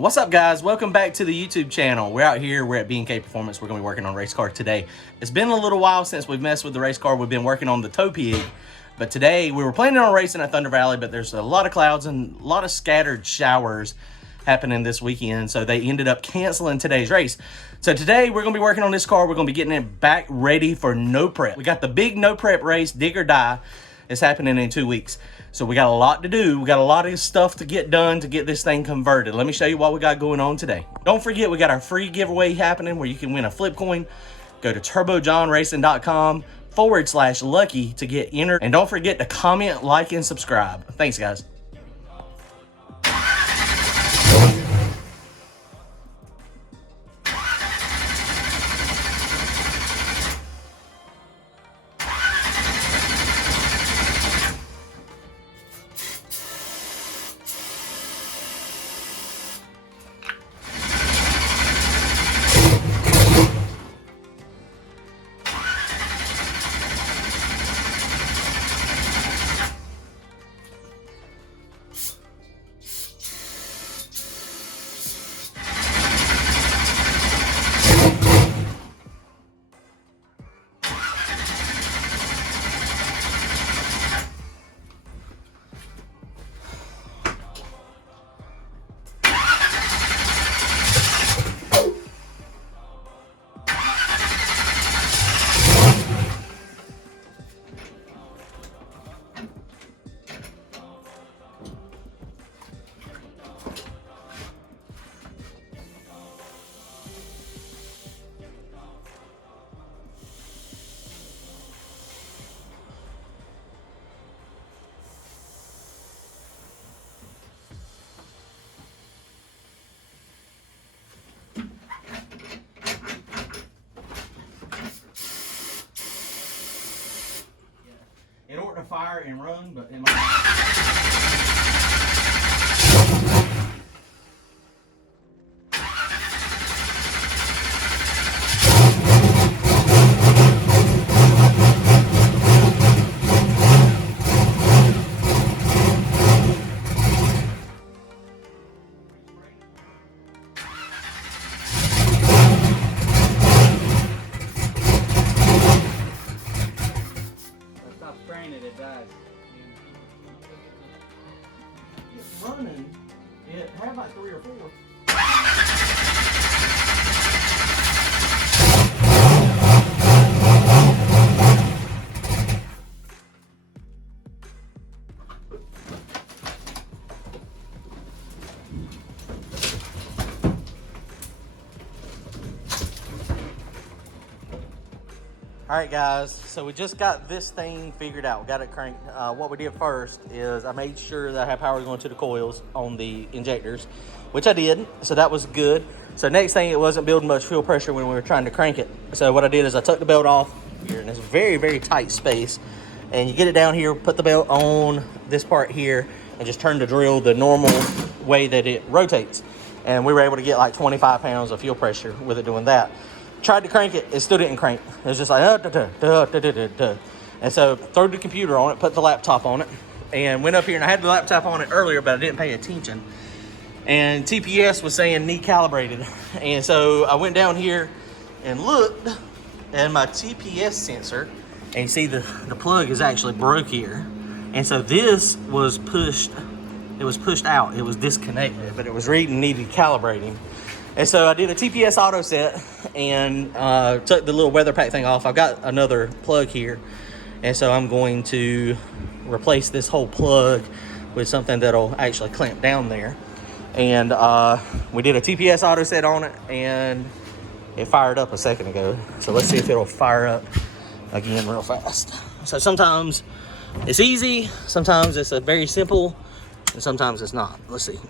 What's up, guys? Welcome back to the YouTube channel. We're out here, we're at B&K Performance. We're gonna be working on a race car today. It's been a little while since we've messed with the race car. We've been working on the tow pig, but today we were planning on racing at Thunder Valley, but there's a lot of clouds and a lot of scattered showers happening this weekend, so they ended up canceling today's race. So today we're gonna be working on this car. We're gonna be getting it back ready for no prep. We got the big no prep race, dig or die. It's happening in 2 weeks. So we got a lot to do. We got a lot of stuff to get done to get this thing converted. Let me show you what we got going on today. Don't forget, we got our free giveaway happening where you can win a flip coin. Go to turbojohnracing.com/lucky to get entered. And don't forget to comment, like, and subscribe. Thanks, guys. It ought to fire and run, but it might. It dies. It's running. It had like 3 or 4. All right, guys, so we just got this thing figured out. We got it cranked. What we did first is I made sure that I had power going to the coils on the injectors, which I did, so that was good. So next thing, it wasn't building much fuel pressure when we were trying to crank it. So what I did is I took the belt off here, and it's very, very tight space. And you get it down here, put the belt on this part here, and just turn the drill the normal way that it rotates. And we were able to get like 25 pounds of fuel pressure with it doing that. Tried to crank it, it still didn't crank. It was just like, and so threw the computer on it, put the laptop on it, and went up here, and I had the laptop on it earlier, but I didn't pay attention. And TPS was saying need calibrated. And so I went down here and looked at my TPS sensor, and you see the plug is actually broke here. And so this was pushed, it was pushed out, it was disconnected, but it was reading needed calibrating. And so I did a TPS auto set and took the little weather pack thing off. I've got another plug here. And so I'm going to replace this whole plug with something that'll actually clamp down there. And we did a TPS auto set on it, and it fired up a second ago. So let's see if it'll fire up again real fast. So sometimes it's easy, sometimes it's a very simple, and sometimes it's not. Let's see.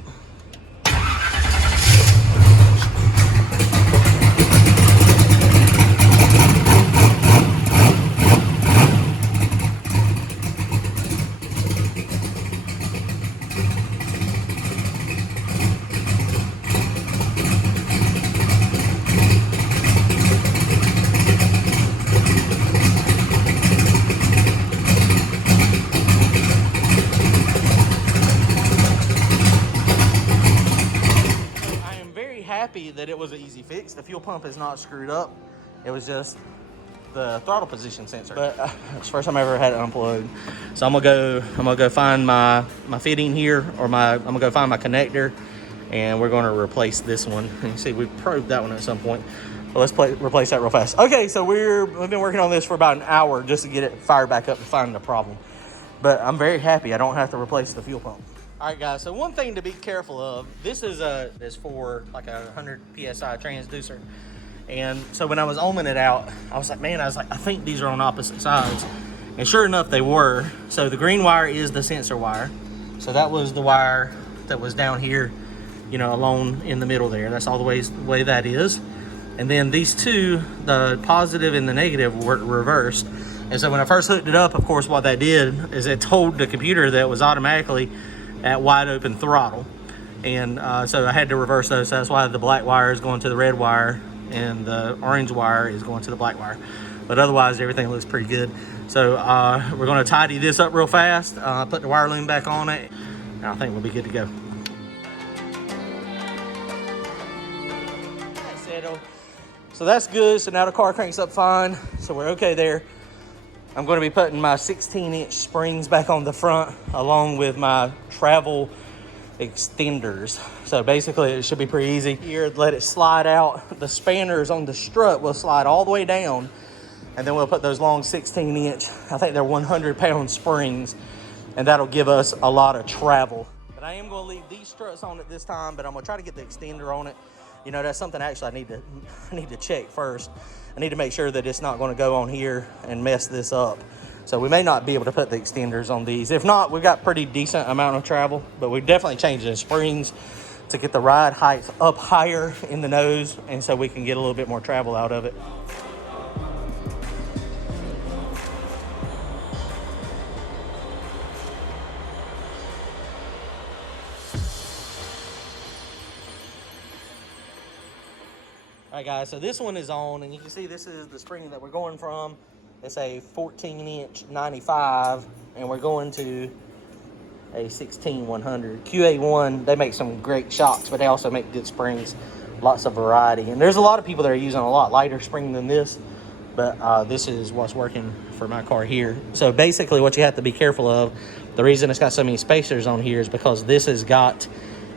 The fuel pump is not screwed up. It was just the throttle position sensor. But it's the first time I ever had it unplugged. So I'm gonna go find my fitting here, or I'm gonna go find my connector, and we're gonna replace this one. And you see, we probed that one at some point. But let's replace that real fast. Okay, so we've been working on this for about an hour just to get it fired back up and find the problem. But I'm very happy I don't have to replace the fuel pump. All right, guys, so one thing to be careful of, this is for like a 100 PSI transducer. And so when I was ohming it out, I think these are on opposite sides. And sure enough, they were. So the green wire is the sensor wire. So that was the wire that was down here, you know, along in the middle there. That's all the way that is. And then these two, the positive and the negative, were reversed. And so when I first hooked it up, of course, what that did is it told the computer that it was automatically at wide open throttle. And so I had to reverse those. So that's why the black wire is going to the red wire and the orange wire is going to the black wire. But otherwise, everything looks pretty good. So we're gonna tidy this up real fast, put the wire loom back on it, and I think we'll be good to go. So that's good. So now the car cranks up fine. So we're okay there. I'm gonna be putting my 16-inch springs back on the front along with my travel extenders. So basically it should be pretty easy. Here, let it slide out. The spanners on the strut will slide all the way down, and then we'll put those long 16-inch, I think they're 100-pound springs, and that'll give us a lot of travel. But I am going to leave these struts on it this time, but I'm going to try to get the extender on it. You know, that's something actually I need to check first. I need to make sure that it's not going to go on here and mess this up. So we may not be able to put the extenders on these. If not, we've got pretty decent amount of travel, but we're definitely changing the springs to get the ride height up higher in the nose, and so we can get a little bit more travel out of it. All right, guys, so this one is on, and you can see this is the spring that we're going from. It's a 14-inch 95, and we're going to a 16-100. QA1, they make some great shocks, but they also make good springs. Lots of variety. And there's a lot of people that are using a lot lighter spring than this, but this is what's working for my car here. So basically what you have to be careful of, the reason it's got so many spacers on here is because this has got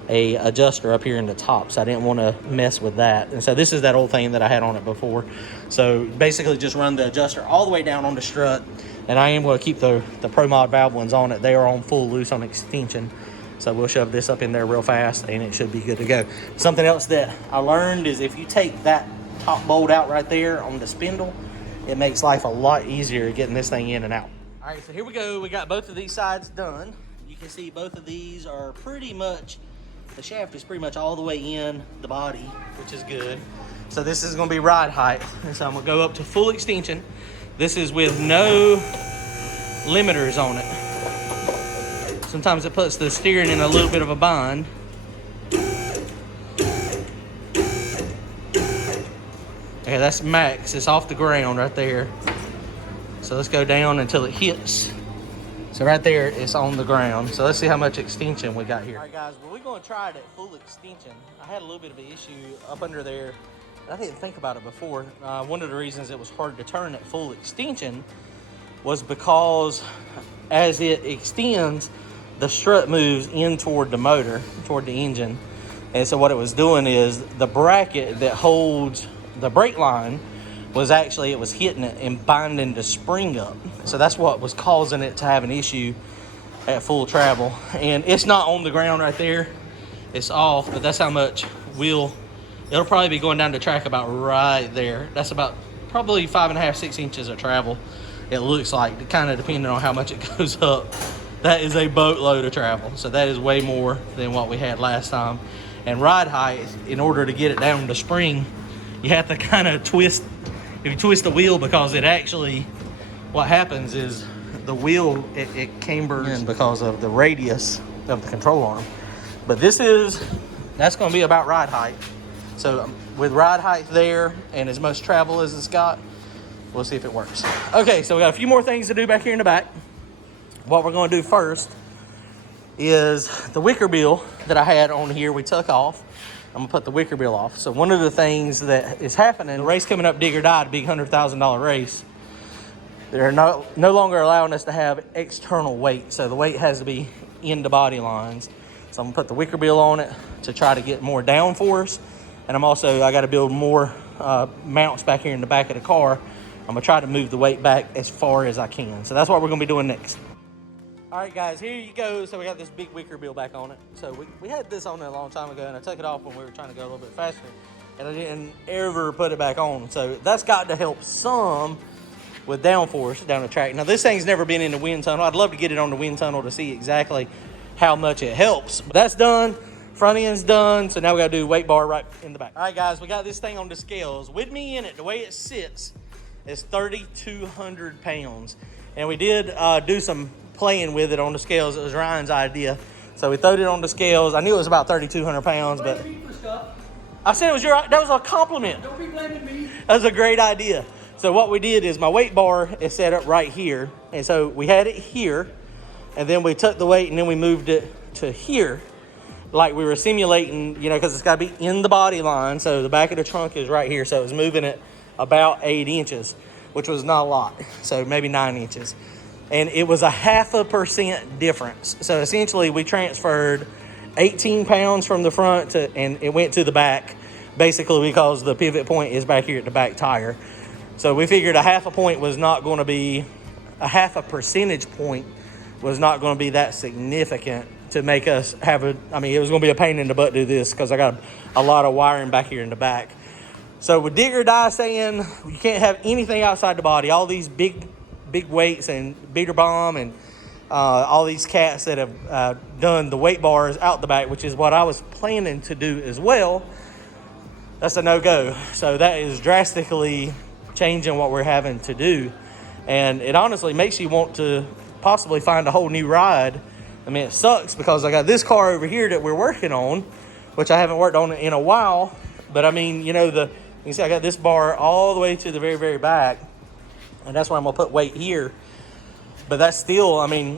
a adjuster up here in the top, so I didn't want to mess with that. And so this is that old thing that I had on it before. So basically just run the adjuster all the way down on the strut, and I am going to keep the Pro Mod valve ones on it. They are on full loose on extension, so we'll shove this up in there real fast and it should be good to go. Something else that I learned is if you take that top bolt out right there on the spindle, it makes life a lot easier getting this thing in and out. All right, so here we go. We got both of these sides done. You can see both of these are pretty much, the shaft is pretty much all the way in the body, which is good. So this is gonna be ride height. And so I'm gonna go up to full extension. This is with no limiters on it. Sometimes it puts the steering in a little bit of a bind. Okay, that's max, it's off the ground right there. So let's go down until it hits. So right there, it's on the ground. So let's see how much extension we got here. All right, guys, well, we're going to try it at full extension. I had a little bit of an issue up under there. I didn't think about it before. One of the reasons it was hard to turn at full extension was because as it extends, the strut moves in toward the motor, toward the engine. And so what it was doing is the bracket that holds the brake line was actually, it was hitting it and binding the spring up. So that's what was causing it to have an issue at full travel. And it's not on the ground right there, it's off, but that's how much it'll probably be going down the track about right there. That's about probably 5.5, 6 inches of travel, it looks like, kind of depending on how much it goes up. That is a boatload of travel. So that is way more than what we had last time. And ride height, in order to get it down the spring, you have to kind of twist. If you twist the wheel, because it actually, what happens is the wheel, it cambers in because of the radius of the control arm. But that's going to be about ride height. So with ride height there and as much travel as it's got, we'll see if it works. Okay, so we got a few more things to do back here in the back. What we're going to do first is the wicker bill that I had on here, we took off. I'm gonna put the wicker bill off. So one of the things that is happening, the race coming up, Dig or Die, the big $100,000 race, they're no longer allowing us to have external weight. So the weight has to be in the body lines. So I'm gonna put the wicker bill on it to try to get more downforce. And I gotta build more mounts back here in the back of the car. I'm gonna try to move the weight back as far as I can. So that's what we're gonna be doing next. All right, guys, here you go. So we got this big wicker bill back on it. So we had this on it a long time ago, and I took it off when we were trying to go a little bit faster, and I didn't ever put it back on. So that's got to help some with downforce down the track. Now, this thing's never been in the wind tunnel. I'd love to get it on the wind tunnel to see exactly how much it helps. But that's done. Front end's done. So now we got to do weight bar right in the back. All right, guys, we got this thing on the scales. With me in it, the way it sits is 3,200 pounds. And we did do some playing with it on the scales. It was Ryan's idea. So we throwed it on the scales. I knew it was about 3,200 pounds, but I said that was a compliment. Don't be blaming me. That was a great idea. So what we did is my weight bar is set up right here. And so we had it here, and then we took the weight and then we moved it to here. Like we were simulating, because it's got to be in the body line. So the back of the trunk is right here. So it was moving it about 8 inches, which was not a lot. So maybe 9 inches. And it was a 0.5% difference. So essentially we transferred 18 pounds from the front and it went to the back, basically because the pivot point is back here at the back tire. So we figured a 0.5 point was not going to be, a 0.5 percentage point was not going to be that significant to make us have it was going to be a pain in the butt to do this because I got a lot of wiring back here in the back. So with Dig or Die saying you can't have anything outside the body, all these big weights and beater bomb and all these cats that have done the weight bars out the back, which is what I was planning to do as well, that's a no-go. So that is drastically changing what we're having to do. And it honestly makes you want to possibly find a whole new ride. I mean, it sucks because I got this car over here that we're working on, which I haven't worked on in a while. But I mean, you can see I got this bar all the way to the very, very back. And that's where I'm going to put weight here. But that's still,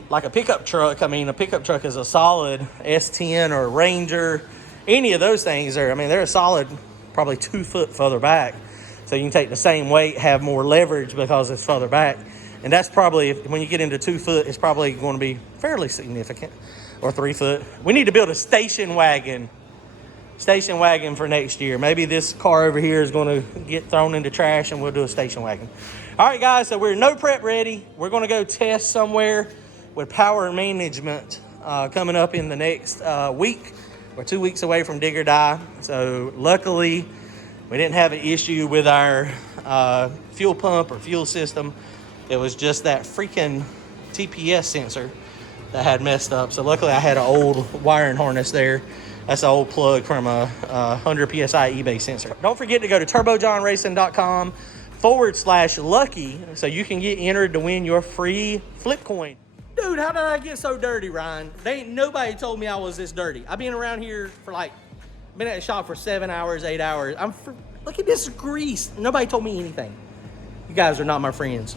like a pickup truck. A pickup truck is a solid S10 or Ranger. Any of those things they're a solid probably 2 foot further back. So you can take the same weight, have more leverage because it's further back. And that's probably, when you get into 2 foot, it's probably going to be fairly significant. Or 3 foot. We need to build a station wagon for next year. Maybe this car over here is going to get thrown into trash and we'll do a station wagon. All right, guys, so we're no prep ready. We're going to go test somewhere with power management coming up in the next week. We're 2 weeks away from Dig or Die. So luckily, we didn't have an issue with our fuel pump or fuel system. It was just that freaking TPS sensor that had messed up. So luckily, I had an old wiring harness there. That's an old plug from a 100 PSI eBay sensor. Don't forget to go to turbojohnracing.com/lucky so you can get entered to win your free flip coin. Dude, how did I get so dirty, Ryan? Ain't nobody told me I was this dirty. I've been around here for been at the shop for 7 hours, 8 hours. Look at this grease. Nobody told me anything. You guys are not my friends.